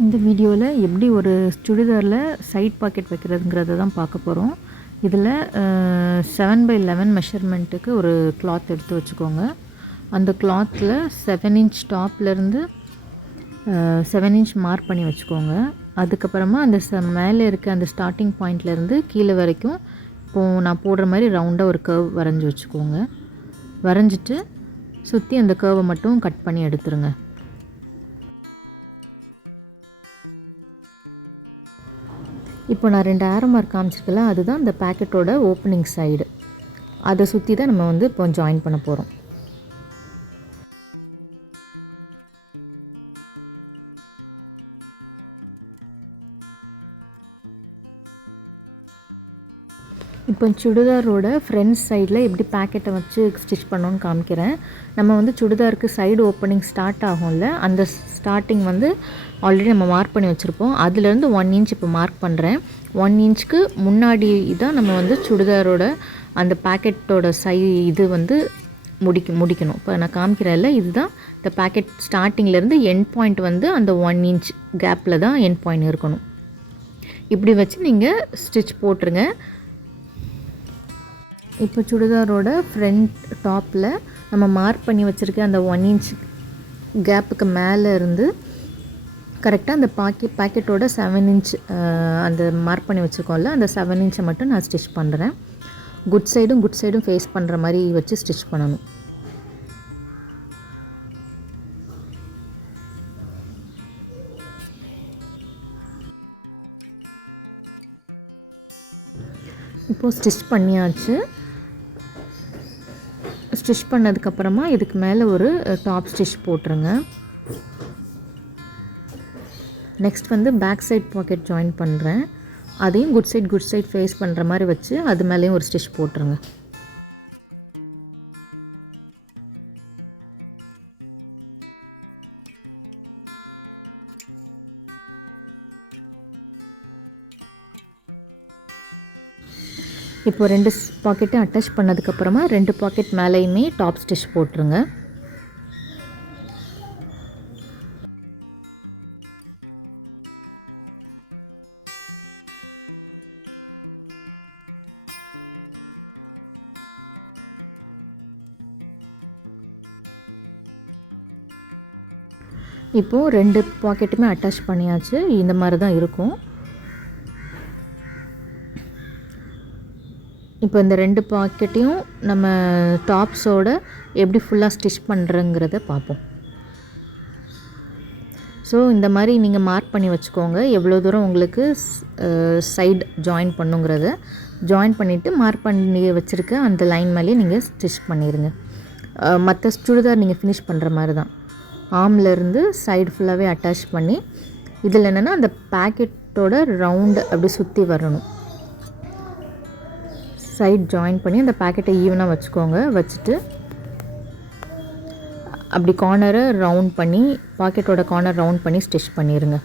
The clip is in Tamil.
இந்த வீடியோவில் எப்படி ஒரு சுடிதாரில் சைட் பாக்கெட் வைக்கிறதுங்கிறத தான் பார்க்க போகிறோம். இதில் 7/11 மெஷர்மெண்ட்டுக்கு ஒரு கிளாத் எடுத்து வச்சுக்கோங்க. அந்த கிளாத்தில் 7 இன்ச் டாப்லேருந்து 7 இன்ச் மார்க் பண்ணி வச்சுக்கோங்க. அதுக்கப்புறமா அந்த மேலே இருக்க அந்த ஸ்டார்டிங் பாயிண்ட்லேருந்து கீழே வரைக்கும் இப்போது நான் போடுற மாதிரி ரவுண்டாக ஒரு கர்வ் வரைஞ்சி வச்சுக்கோங்க. வரைஞ்சிட்டு சுற்றி அந்த கர்வை மட்டும் கட் பண்ணி எடுத்துருங்க. இப்போ நான் 2 ஆரோ மார்க் காமிச்சிருக்கல, அதுதான் இந்த பேக்கெட்டோட ஓப்பனிங் சைடு. அதை சுற்றி தான் நம்ம இப்போ ஜாயின் பண்ண போகிறோம். இப்போ சுடிதாரோட ஃப்ரண்ட் சைடில் எப்படி பேக்கெட்டை வச்சு ஸ்டிச் பண்ணோன்னு காமிக்கிறேன். நம்ம சுடிதாருக்கு சைடு ஓப்பனிங் ஸ்டார்ட் ஆகும்ல, அந்த ஸ்டார்டிங் ஆல்ரெடி நம்ம மார்க் பண்ணி வச்சுருப்போம். அதுலேருந்து 1 இன்ச் இப்போ மார்க் பண்ணுறேன். 1 இன்ச்சுக்கு முன்னாடி தான் நம்ம சுடிதாரோட அந்த பேக்கெட்டோட இது முடிக்கணும். இப்போ நான் காமிக்கிறேன்ல, இதுதான் இந்த பேக்கெட் ஸ்டார்டிங்லேருந்து எண்ட் பாயிண்ட் அந்த 1 இன்ச் கேப்பில் தான் எண்ட் பாயிண்ட் இருக்கணும். இப்படி வச்சு நீங்கள் ஸ்டிச் போட்டுருங்க. இப்போ சுடிதாரோட ஃப்ரண்ட் டாப்பில் நம்ம மார்க் பண்ணி வச்சுருக்க அந்த 1 இன்ச் கேப்புக்கு மேலே இருந்து கரெக்டாக அந்த பேக்கெட்டோட 7 இன்ச் அந்த மார்க் பண்ணி வச்சுருக்கோம்ல, அந்த 7 இன்ச்சை மட்டும் நான் ஸ்டிச் பண்ணுறேன். குட் சைடும் ஃபேஸ் பண்ணுற மாதிரி வச்சு ஸ்டிச் பண்ணணும். இப்போது ஸ்டிச் பண்ணியாச்சு. ஸ்டிச் பண்ணதுக்கப்புறமா இதுக்கு மேலே ஒரு டாப் ஸ்டிச் போட்டுருங்க. Next back side pocket join பண்ணுறேன். அதையும் குட் சைட் ஃபேஸ் பண்ணுற மாதிரி வச்சு அது மேலேயும் ஒரு ஸ்டிச் போட்டுருங்க. இப்போ 2 பாக்கெட்டும் அட்டாச் பண்ணதுக்கப்புறமா 2 பாக்கெட் மேலேயுமே டாப் ஸ்டிச் போட்டுருங்க. இப்போது 2 பாக்கெட்டுமே அட்டாச் பண்ணியாச்சு. இந்த மாதிரி தான் இருக்கும். இப்போ இந்த 2 பாக்கெட்டையும் நம்ம டாப்ஸோட எப்படி ஃபுல்லாக ஸ்டிச் பண்ணுறங்கிறத பார்ப்போம். ஸோ இந்த மாதிரி நீங்கள் மார்க் பண்ணி வச்சுக்கோங்க, எவ்வளோ தூரம் உங்களுக்கு சைடு ஜாயின் பண்ணுங்கிறத. ஜாயின் பண்ணிவிட்டு மார்க் பண்ணி வச்சுருக்க அந்த லைன் மேலேயே நீங்கள் ஸ்டிச் பண்ணிடுங்க. மற்ற சுடிதார் நீங்கள் ஃபினிஷ் பண்ணுற மாதிரி தான். ஆம்லேருந்து சைடு ஃபுல்லாகவே அட்டாச் பண்ணி, இதில் என்னென்னா அந்த பேக்கெட்டோட ரவுண்டு அப்படி சுற்றி வரணும். சைட் ஜாயின் பண்ணி அந்த பேக்கெட்டை ஈவனாக வச்சுக்கோங்க. வச்சுட்டு அப்படி கார்னரை ரவுண்ட் பண்ணி, பாக்கெட்டோட கார்னர் ரவுண்ட் பண்ணி ஸ்டிச் பண்ணிடுங்க.